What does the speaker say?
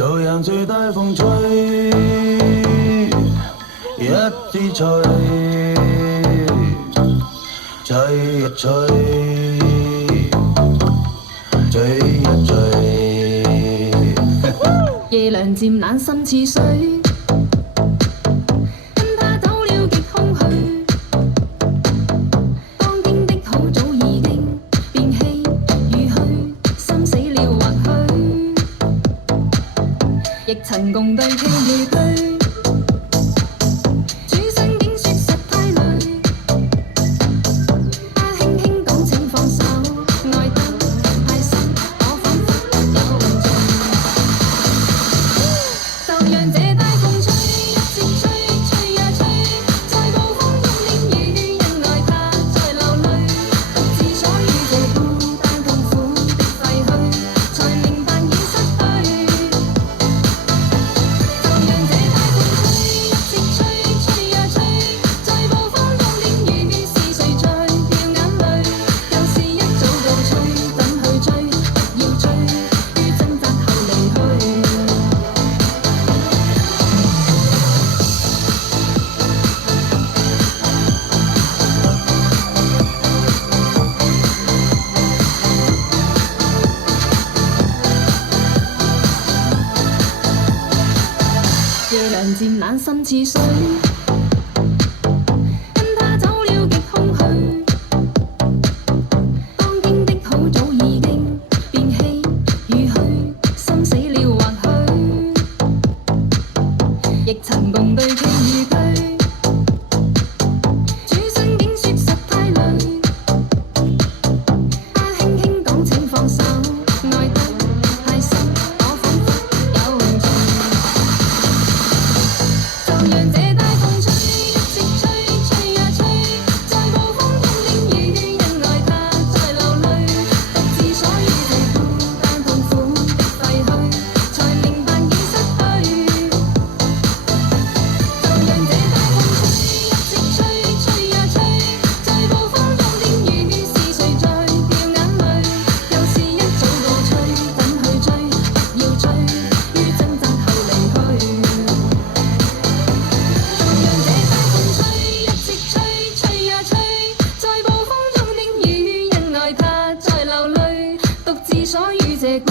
就讓最大風吹，一直吹，吹一吹，吹一吹。夜涼漸冷心似水，跟他走了極空虛。當天的好早已經變稀與虛，心死了或許，亦曾共對傾與居。轉身竟說實太累，他輕輕講請放手，愛得太深，我彷彿有罪。就讓這大風吹，一直吹，吹呀吹，在暴風中的雨，因愛他在流淚，獨自所遇這孤單痛苦的廢墟，才明白已失去。就讓這大風吹，一直吹，吹呀吹，在暴風中的雨，是誰在掉眼淚？舊事一早告吹，等去追，不要追，於掙扎後離去。夜涼漸冷心似水，跟他走了極空虛。當天的好早已經變稀與虛，心死了或許，亦曾共對傾與居。轉身竟說實太累，他輕輕講請放手，愛得太深，我彷彿有罪。就讓這大風吹，一直吹，吹呀吹，在暴風中的雨，因愛他在流淚，獨自所遇這孤單痛苦的廢墟，才明白已失去。就讓這大風吹，一直吹，吹呀吹，在暴風中的雨，是誰在掉眼淚？舊事一早告吹，等去追，不要追，於掙扎後離去。就讓這大風吹，一直吹，吹呀吹，在暴風中的雨，因愛他在流淚，獨自所遇這孤